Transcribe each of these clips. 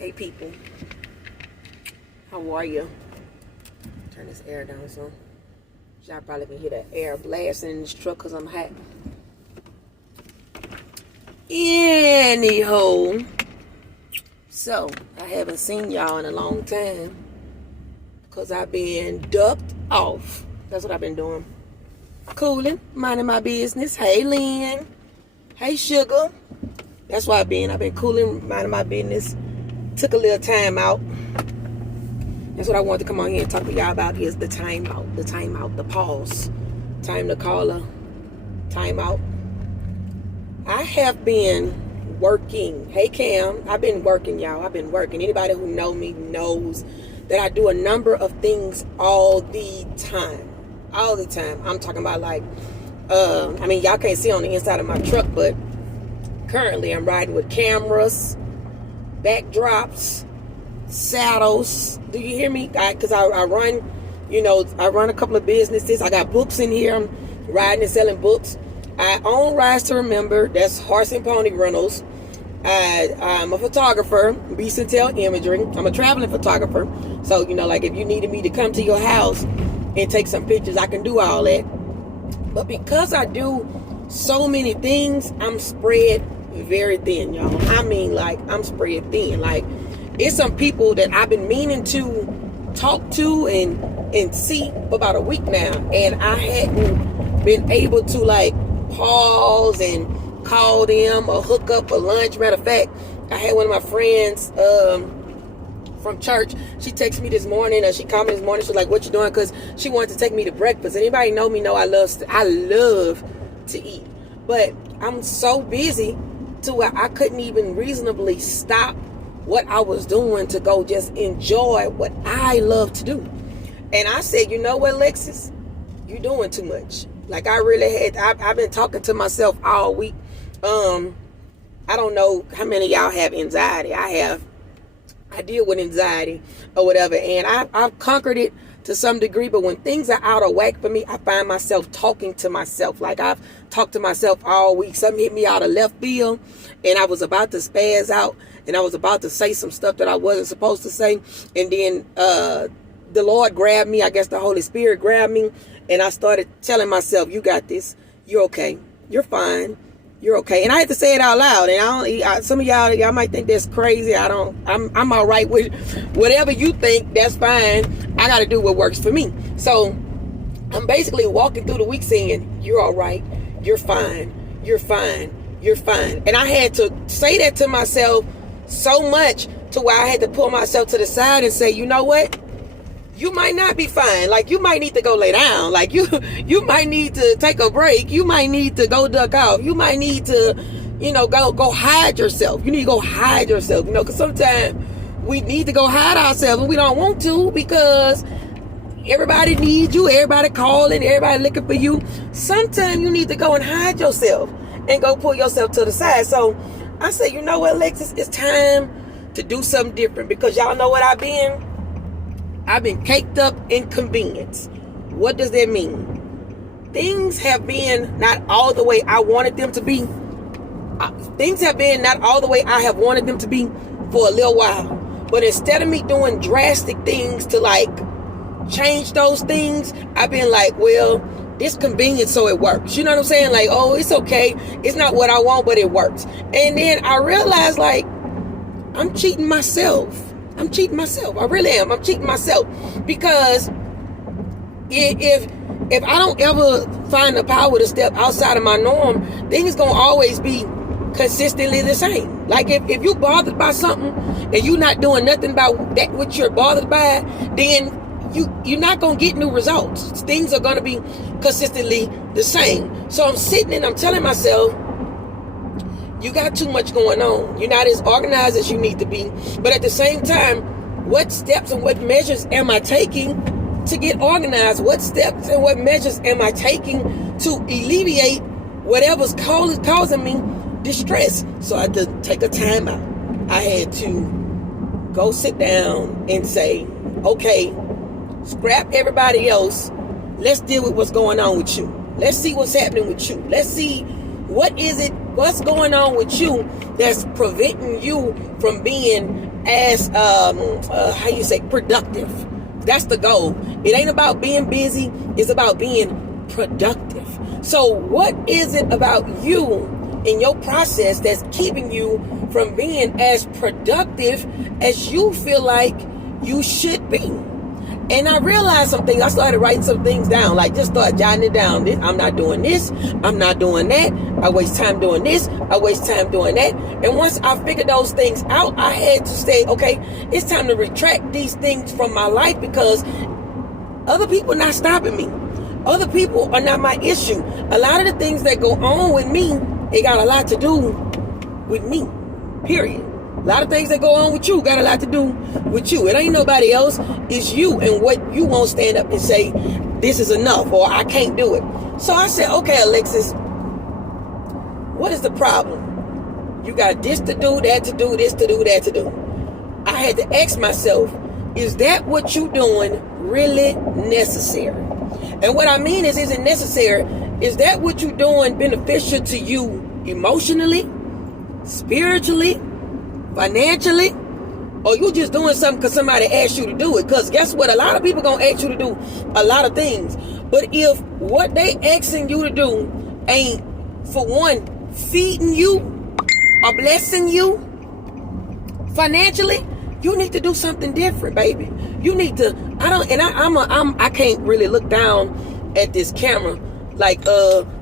Hey people, how are you? Turn this air down some. Y'all probably can hear the air blasting in this truck because I'm hot. Anyhow, so I haven't seen y'all in a long time because I've been ducked off. That's what I've been doing. Cooling, minding my business. Hey Lynn. Hey Sugar. That's why I've been cooling, minding my business. Took a little time out. That's what I wanted to come on here and talk to y'all about is the time out, the pause. Time to call a time out. I have been working. Hey Cam, I've been working, y'all. I've been working. Anybody who know me knows that I do a number of things all the time. All the time. I'm talking about like, y'all can't see on the inside of my truck, but currently I'm riding with cameras, backdrops, saddles. Do you hear me? Because I run, I run a couple of businesses. I got books in here. I'm riding and selling books. I own Rise to Remember. That's horse and pony rentals. I'm a photographer, Beast and Tail Imagery. I'm a traveling photographer. So, like if you needed me to come to your house and take some pictures, I can do all that. But because I do so many things, I'm spread very thin, y'all. I'm spread thin. Like, it's some people that I've been meaning to talk to and see for about a week now, and I hadn't been able to like pause and call them or hook up a lunch. Matter of fact, I had one of my friends from church. She texted me this morning, or she called me this morning. She was like, "What you doing?" Because she wanted to take me to breakfast. Anybody know me know I love to eat, but I'm so busy to where I couldn't even reasonably stop what I was doing to go just enjoy what I love to do. And I said, you know what, Lexx, you doing too much. Like I really had, I've been talking to myself all week. I don't know how many of y'all have anxiety. I deal with anxiety or whatever, and I've conquered it to some degree, but when things are out of whack for me, I find myself talking to myself. Like I've talked to myself all week. Something hit me out of left field, and I was about to spaz out, and I was about to say some stuff that I wasn't supposed to say, and then the Lord grabbed me. I guess the Holy Spirit grabbed me, and I started telling myself, you got this. You're okay. You're fine. You're okay. And I had to say it out loud. And some of y'all might think that's crazy. I'm all right with whatever you think. That's fine. I got to do what works for me. So I'm basically walking through the week saying, you're all right. You're fine. You're fine. You're fine. And I had to say that to myself so much to where I had to pull myself to the side and say, you know what? You might not be fine. Like, you might need to go lay down. Like, you might need to take a break. You might need to go duck off. You might need to, go hide yourself. You need to go hide yourself, because sometimes we need to go hide ourselves and we don't want to because everybody needs you. Everybody calling. Everybody looking for you. Sometimes you need to go and hide yourself and go pull yourself to the side. So I said, you know what, Lexx, it's time to do something different because y'all know what I've been caked up in convenience. What does that mean? Things have been not all the way I wanted them to be. Things have been not all the way I have wanted them to be for a little while. But instead of me doing drastic things to like change those things, I've been like, well, this convenience, so it works. You know what I'm saying? Like, oh, it's okay. It's not what I want, but it works. And then I realized like, I'm cheating myself. I really am. I'm cheating myself because if I don't ever find the power to step outside of my norm, things gonna always be consistently the same. Like if you bothered by something and you're not doing nothing about that which you're bothered by, then you're not gonna get new results. Things are gonna be consistently the same. So I'm sitting and I'm telling myself, you got too much going on. You're not as organized as you need to be. But at the same time, what steps and what measures am I taking to get organized? What steps and what measures am I taking to alleviate whatever's causing me distress? So I had to take a time out. I had to go sit down and say, okay, scrap everybody else. Let's deal with what's going on with you. Let's see what's happening with you. Let's see what's going on with you that's preventing you from being as how you say, productive. That's the goal. It ain't about being busy. It's about being productive. So what is it about you in your process that's keeping you from being as productive as you feel like you should be? And I realized some things. I started writing some things down. Like, just start jotting it down. I'm not doing this. I'm not doing that. I waste time doing this. I waste time doing that. And once I figured those things out, I had to say, okay, it's time to retract these things from my life, because other people are not stopping me. Other people are not my issue. A lot of the things that go on with me, it got a lot to do with me. Period. A lot of things that go on with you got a lot to do with you. It ain't nobody else. It's you and what you won't stand up and say, this is enough, or I can't do it. So I said, okay, Alexis, what is the problem? You got this to do, that to do, this to do, that to do. I had to ask myself, is that what you doing really necessary? And what I mean is it necessary? Is that what you doing beneficial to you emotionally, spiritually, financially, or you just doing something because somebody asked you to do it? Because guess what? A lot of people gonna ask you to do a lot of things, but if what they asking you to do ain't, for one, feeding you or blessing you financially, you need to do something different, baby. You need to. I can't really look down at this camera like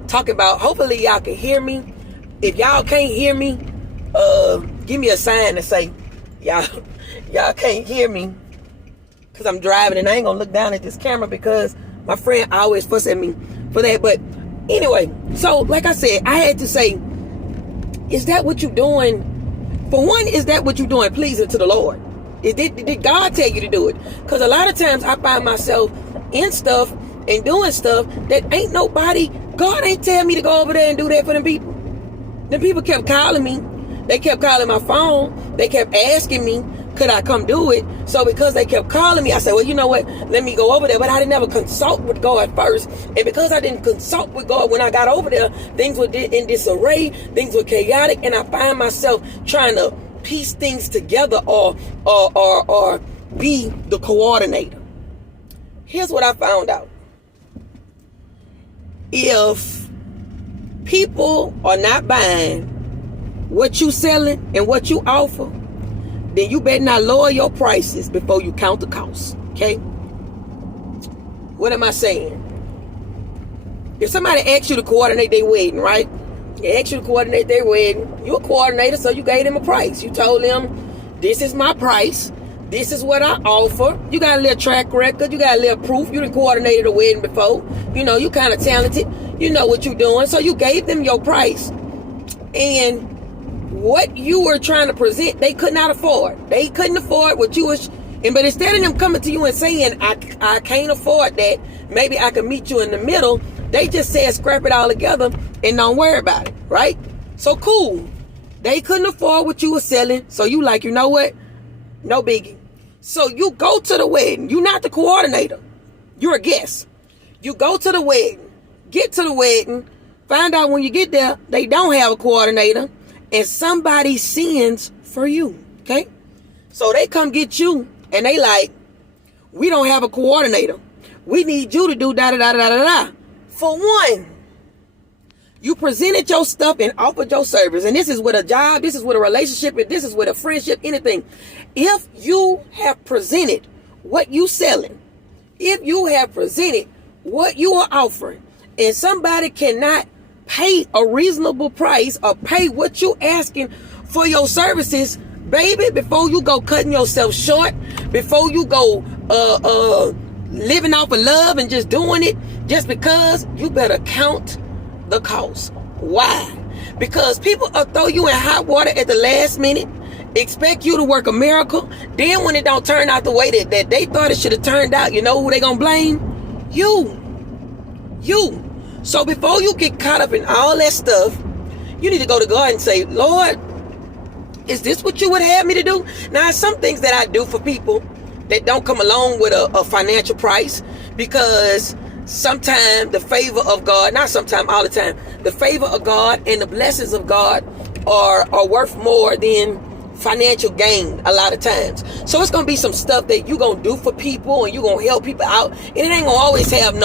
talking about. Hopefully y'all can hear me. If y'all can't hear me, give me a sign to say y'all can't hear me, because I'm driving and I ain't gonna look down at this camera because my friend always fuss at me for that. But anyway, so like I said, I had to say, is that what you doing? For one, is that what you doing pleasing to the Lord? Did God tell you to do it? Because a lot of times I find myself in stuff and doing stuff that ain't nobody, God ain't tell me to go over there and do that for them people. Them people kept calling me. They kept calling my phone. They kept asking me, could I come do it? So because they kept calling me, I said, well, you know what? Let me go over there. But I didn't ever consult with God first. And because I didn't consult with God when I got over there, things were in disarray. Things were chaotic. And I find myself trying to piece things together or be the coordinator. Here's what I found out. If people are not buying what you selling and what you offer, then you better not lower your prices before you count the cost. Okay? What am I saying? If somebody asks you to coordinate their wedding, right? They ask you to coordinate their wedding. You're a coordinator, so you gave them a price. You told them, this is my price. This is what I offer. You got a little track record. You got a little proof. You done coordinated a wedding before. You know, you kind of talented. You know what you're doing. So you gave them your price. And what you were trying to present, they could not afford. They couldn't afford what you was. But instead of them coming to you and saying, I can't afford that, maybe I can meet you in the middle, they just said scrap it all together and don't worry about it, right? So cool. They couldn't afford what you were selling. So you like, you know what? No biggie. So you go to the wedding. You're not the coordinator. You're a guest. You go to the wedding. Get to the wedding. Find out when you get there, they don't have a coordinator. And somebody sends for you. Okay? So they come get you. And they like, we don't have a coordinator. We need you to do da-da-da-da-da-da. For one, you presented your stuff and offered your service. And this is with a job, this is with a relationship, and this is with a friendship, anything. If you have presented what you selling, if you have presented what you are offering, and somebody cannot pay a reasonable price or pay what you asking for your services, baby, before you go cutting yourself short, before you go living off of love and just doing it just because, you better count the cost. Why? Because people will throw you in hot water at the last minute, expect you to work a miracle. Then when it don't turn out the way that they thought it should have turned out, you know who they gonna blame? You. So before you get caught up in all that stuff, you need to go to God and say, Lord, is this what you would have me to do? Now, some things that I do for people that don't come along with a financial price, because sometimes the favor of God, not sometimes, all the time, the favor of God and the blessings of God are worth more than financial gain a lot of times. So it's going to be some stuff that you're going to do for people and you're going to help people out. And it ain't going to always have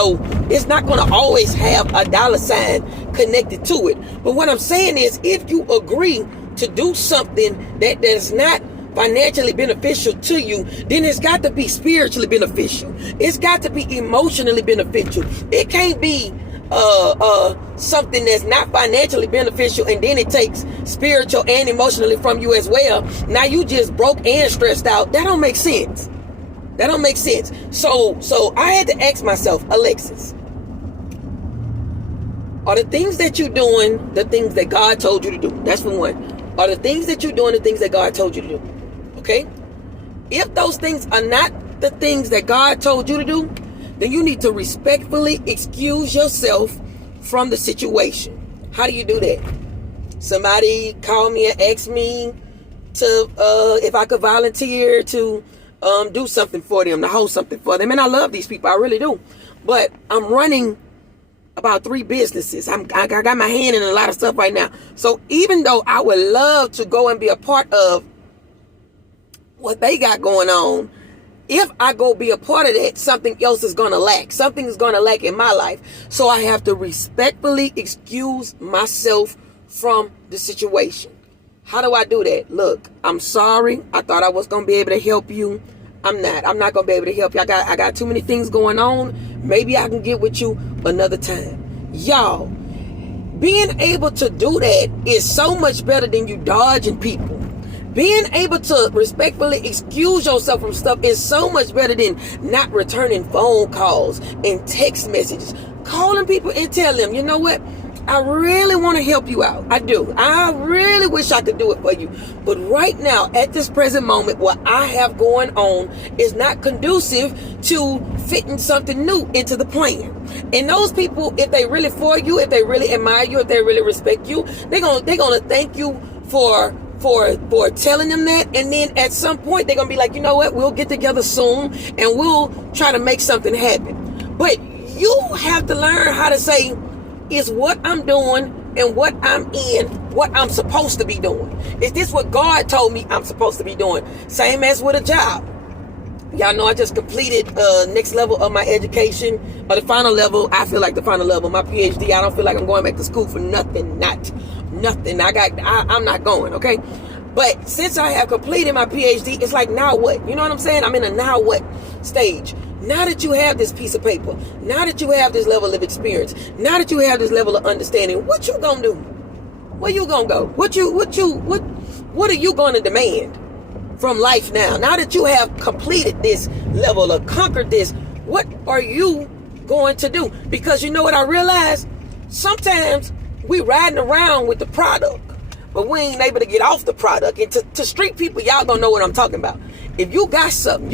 it's not going to always have a dollar sign connected to it. But what I'm saying is, if you agree to do something that is not financially beneficial to you, then it's got to be spiritually beneficial. It's got to be emotionally beneficial. It can't be something that's not financially beneficial and then it takes spiritual and emotionally from you as well. Now you just broke and stressed out. That don't make sense. That don't make sense. So I had to ask myself, Alexis, are the things that you're doing the things that God told you to do? That's for one. Are the things that you're doing the things that God told you to do? Okay? If those things are not the things that God told you to do, then you need to respectfully excuse yourself from the situation. How do you do that? Somebody called me and asked me to if I could volunteer to do something for them, to hold something for them. And I love these people, I really do. But I'm running about 3 businesses. I got my hand in a lot of stuff right now. So even though I would love to go and be a part of what they got going on, if I go be a part of that, something else is going to lack. Something is going to lack in my life. So I have to respectfully excuse myself from the situation. How do I do that? Look, I'm sorry. I thought I was going to be able to help you. I'm not going to be able to help you. I got too many things going on. Maybe I can get with you another time. Y'all, being able to do that is so much better than you dodging people. Being able to respectfully excuse yourself from stuff is so much better than not returning phone calls and text messages. Calling people and tell them, you know what? I really want to help you out. I do. I really wish I could do it for you. But right now, at this present moment, what I have going on is not conducive to fitting something new into the plan. And those people, if they really for you, if they really admire you, if they really respect you, they're gonna thank you for telling them that. And then at some point they're gonna be like, you know what, we'll get together soon and we'll try to make something happen. But you have to learn how to say, is what I'm doing and what I'm in what I'm supposed to be doing? Is this what God told me I'm supposed to be doing? Same as with a job. Y'all know I just completed next level of my education, or the final level. I feel like the final level, my PhD. I don't feel like I'm going back to school for nothing. Nothing. I'm not going, okay? But since I have completed my PhD, it's like, now what? You know what I'm saying? I'm in a now what stage. Now that you have this piece of paper, now that you have this level of experience, now that you have this level of understanding, what you gonna do? Where you gonna go? What are you gonna demand from life now? Now that you have completed this level or conquered this, what are you going to do? Because you know what I realized? Sometimes we riding around with the product, but we ain't able to get off the product. And to street people, y'all gonna know what I'm talking about. If you got something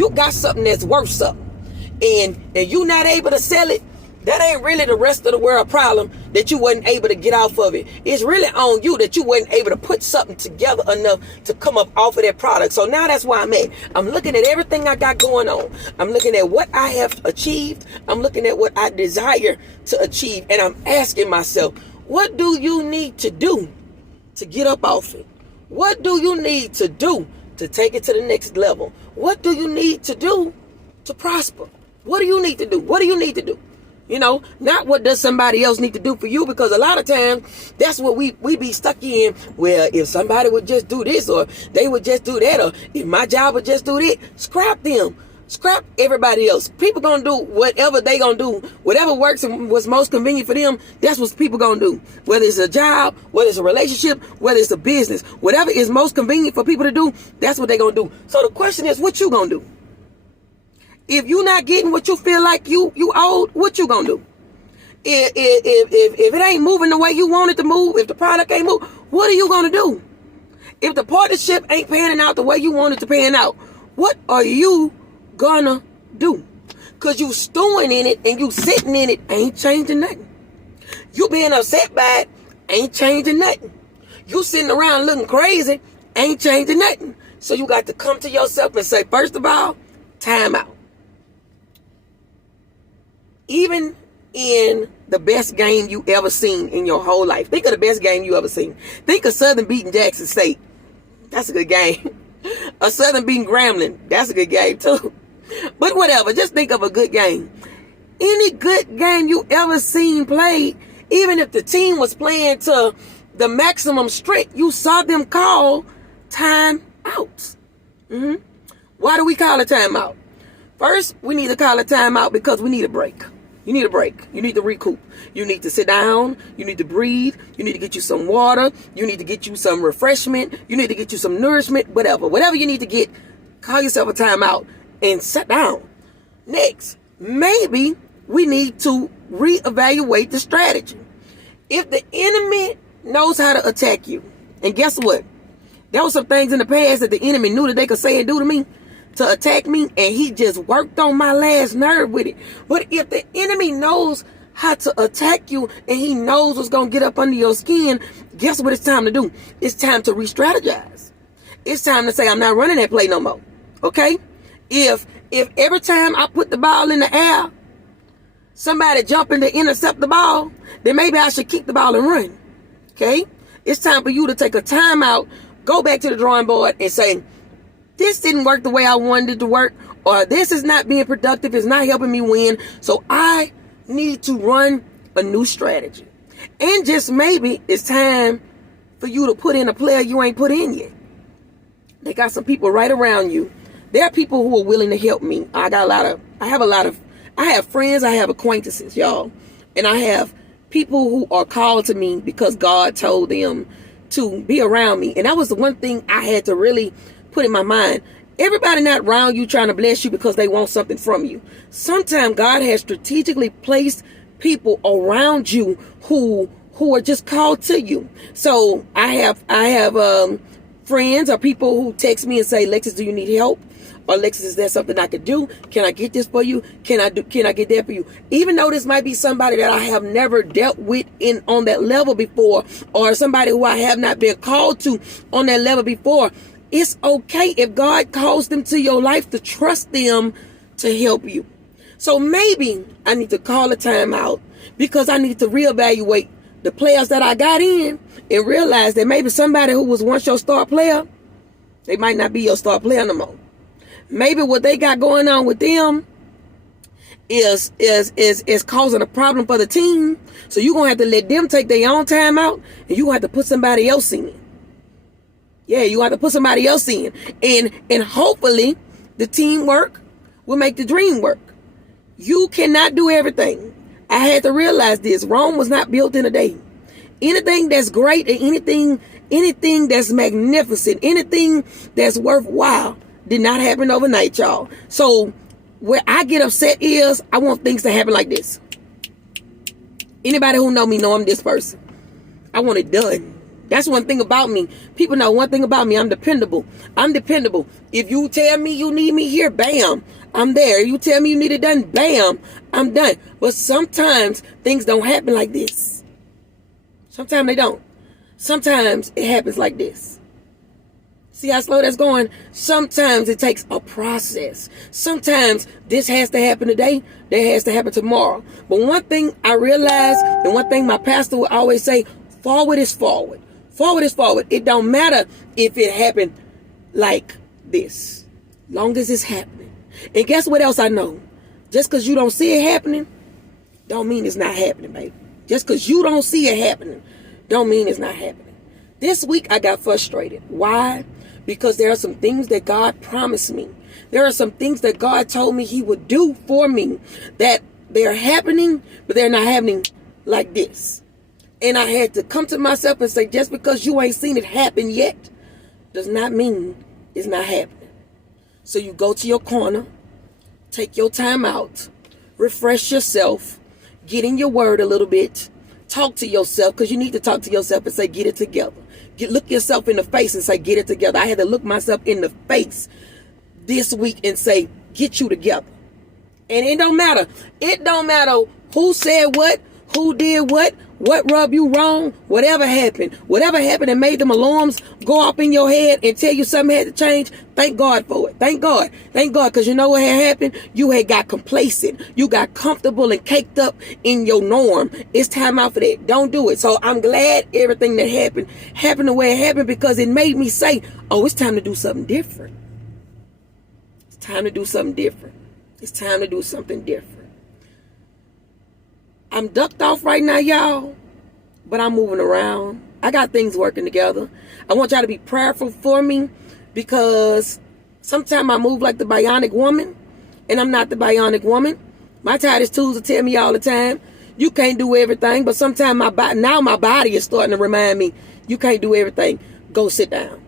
that's worth something, and you not able to sell it, that ain't really the rest of the world problem that you wasn't able to get off of it. It's really on you that you wasn't able to put something together enough to come up off of that product. So now that's where I'm at. I'm looking at everything I got going on. I'm looking at what I have achieved. I'm looking at what I desire to achieve. And I'm asking myself, what do you need to do to get up off it? What do you need to do to take it to the next level? What do you need to do to prosper? What do you need to do? What do you need to do? You know, not what does somebody else need to do for you, because a lot of times that's what we be stuck in. Well, if somebody would just do this, or they would just do that, or if my job would just do that, scrap them. Scrap everybody else. People gonna do whatever they gonna do. Whatever works and what's most convenient for them, that's what people gonna do. Whether it's a job, whether it's a relationship, whether it's a business, whatever is most convenient for people to do, that's what they gonna do. So the question is, what you gonna do? If you not getting what you feel like you owed, what you gonna do? If it ain't moving the way you want it to move, if the product ain't move, what are you gonna do? If the partnership ain't panning out the way you want it to pan out, what are you gonna do? Cause you stewing in it and you sitting in it ain't changing nothing. You being upset by it ain't changing nothing. You sitting around looking crazy ain't changing nothing. So you got to come to yourself and say, first of all, time out. Even in the best game you ever seen in your whole life, think of the best game you ever seen. Think of Southern beating Jackson State. That's a good game. A Southern beating Grambling. That's a good game too. But whatever. Just think of a good game. Any good game you ever seen played, even if the team was playing to the maximum strength, you saw them call timeouts. Why do we call a timeout? First, we need to call a timeout because we need a break. You need a break. You need to recoup. You need to sit down. You need to breathe. You need to get you some water. You need to get you some refreshment. You need to get you some nourishment, whatever. Whatever you need to get, call yourself a timeout and sit down. Next, maybe we need to reevaluate the strategy. If the enemy knows how to attack you, and guess what? There were some things in the past that the enemy knew that they could say and do to me to attack me, and he just worked on my last nerve with it. But if the enemy knows how to attack you and he knows what's going to get up under your skin, guess what it's time to do? It's time to re-strategize. It's time to say, I'm not running that play no more. Okay? If every time I put the ball in the air, somebody jumping to intercept the ball, then maybe I should keep the ball and run. Okay? It's time for you to take a timeout, go back to the drawing board and say, this didn't work the way I wanted it to work, or this is not being productive, it's not helping me win, so I need to run a new strategy. And just maybe it's time for you to put in a player you ain't put in yet. They got some people right around you. There are people who are willing to help me. I have friends, I have acquaintances, y'all. And I have people who are called to me because God told them to be around me. And that was the one thing I had to really put in my mind. Everybody not around you trying to bless you because they want something from you. Sometimes God has strategically placed people around you who are just called to you. So I have friends or people who text me and say, Lexx, do you need help? Or Lexx, is there something I could do? Can I get this for you? Can I get that for you? Even though this might be somebody that I have never dealt with on that level before, or somebody who I have not been called to on that level before, it's okay if God calls them to your life to trust them to help you. So maybe I need to call a timeout because I need to reevaluate the players that I got in and realize that maybe somebody who was once your star player, they might not be your star player no more. Maybe what they got going on with them is causing a problem for the team. So you're gonna have to let them take their own time out, and you have to put somebody else in. Yeah, you have to put somebody else in. And hopefully the teamwork will make the dream work. You cannot do everything. I had to realize this. Rome was not built in a day. Anything that's great and anything that's magnificent, anything that's worthwhile did not happen overnight, y'all. So where I get upset is I want things to happen like this. Anybody who know me know I'm this person. I want it done. That's one thing about me. People know one thing about me. I'm dependable. I'm dependable. If you tell me you need me here, bam, I'm there. You tell me you need it done, bam, I'm done. But sometimes things don't happen like this. Sometimes they don't. Sometimes it happens like this. See how slow that's going? Sometimes it takes a process. Sometimes this has to happen today, that has to happen tomorrow. But one thing I realized, and one thing my pastor would always say, forward is forward. Forward is forward. It don't matter if it happened like this, long as it's happening. And guess what else I know? Just because you don't see it happening, don't mean it's not happening, baby. Just because you don't see it happening, don't mean it's not happening. This week I got frustrated. Why? Because there are some things that God promised me. There are some things that God told me he would do for me that they're happening, but they're not happening like this. And I had to come to myself and say, just because you ain't seen it happen yet, does not mean it's not happening. So you go to your corner, take your time out, refresh yourself, get in your word a little bit, talk to yourself, because you need to talk to yourself and say, get it together. Look yourself in the face and say, get it together. I had to look myself in the face this week and say, get you together. And it don't matter. It don't matter who said what, who did what rubbed you wrong, whatever happened and made them alarms go off in your head and tell you something had to change, thank God for it. Thank God, because you know what had happened? You had got complacent. You got comfortable and caked up in your norm. It's time out for that. Don't do it. So I'm glad everything that happened the way it happened, because it made me say, oh, it's time to do something different. It's time to do something different. It's time to do something different. I'm ducked off right now, y'all, but I'm moving around. I got things working together. I want y'all to be prayerful for me, because sometimes I move like the bionic woman, and I'm not the bionic woman. My Titus tools will tell me all the time, you can't do everything, but sometimes my body is starting to remind me, you can't do everything. Go sit down.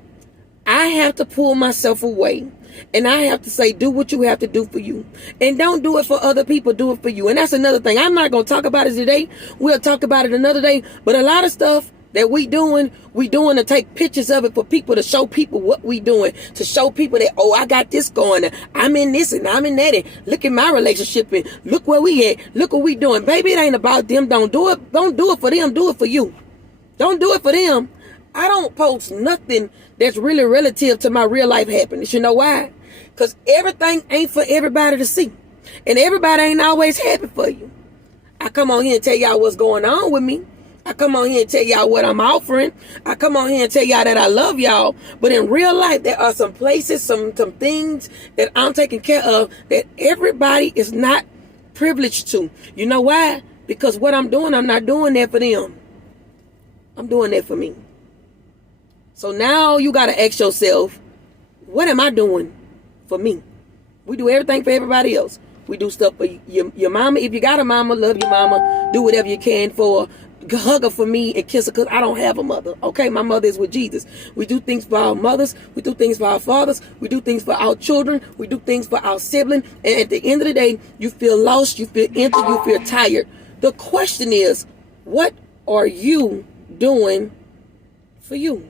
I have to pull myself away. And I have to say, do what you have to do for you. And don't do it for other people. Do it for you. And that's another thing. I'm not going to talk about it today. We'll talk about it another day. But a lot of stuff that we doing to take pictures of it for people, to show people what we doing. To show people that, oh, I got this going. I'm in this and I'm in that. And look at my relationship. And look where we at. Look what we doing. Baby, it ain't about them. Don't do it. Don't do it for them. Do it for you. Don't do it for them. I don't post nothing that's really relative to my real life happiness. You know why? Because everything ain't for everybody to see. And everybody ain't always happy for you. I come on here and tell y'all what's going on with me. I come on here and tell y'all what I'm offering. I come on here and tell y'all that I love y'all. But in real life, there are some places, some things that I'm taking care of that everybody is not privileged to. You know why? Because what I'm doing, I'm not doing that for them. I'm doing that for me. So now you got to ask yourself, what am I doing for me? We do everything for everybody else. We do stuff for your mama. If you got a mama, love your mama. Do whatever you can for her. Hug her for me and kiss her, because I don't have a mother. Okay, my mother is with Jesus. We do things for our mothers. We do things for our fathers. We do things for our children. We do things for our sibling. And at the end of the day, you feel lost. You feel empty. You feel tired. The question is, what are you doing for you?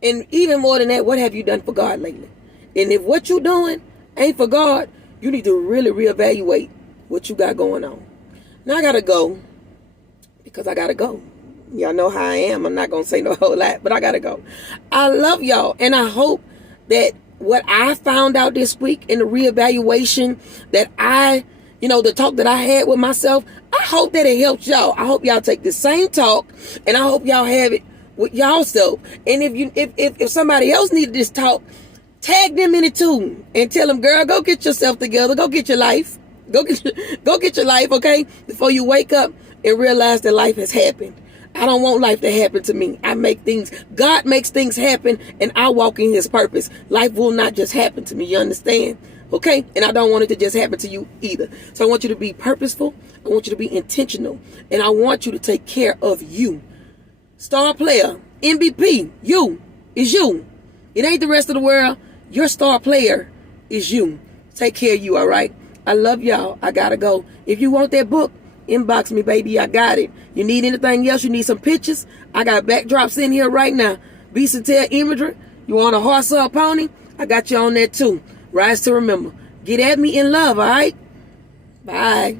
And even more than that, what have you done for God lately? And if what you're doing ain't for God, you need to really reevaluate what you got going on. Now I got to go, because I got to go. Y'all know how I am. I'm not going to say no whole lot, but I got to go. I love y'all. And I hope that what I found out this week in the reevaluation that the talk that I had with myself, I hope that it helps y'all. I hope y'all take the same talk, and I hope y'all have it with y'all self. And if somebody else needed this talk, tag them in it too, and tell them, girl, go get yourself together. Go get your life. Go get your life, okay? Before you wake up and realize that life has happened. I don't want life to happen to me. God makes things happen, and I walk in his purpose. Life will not just happen to me. You understand? Okay? And I don't want it to just happen to you either. So I want you to be purposeful. I want you to be intentional. And I want you to take care of you. Star player, MVP, you is you. It ain't the rest of the world. Your star player is you. Take care of you, all right? I love y'all. I gotta go. If you want that book, inbox me, baby. I got it. You need anything else? You need some pictures? I got backdrops in here right now. Beast and tail imagery. You want a horse or a pony? I got you on that too. Rise to remember. Get at me in love, all right? Bye.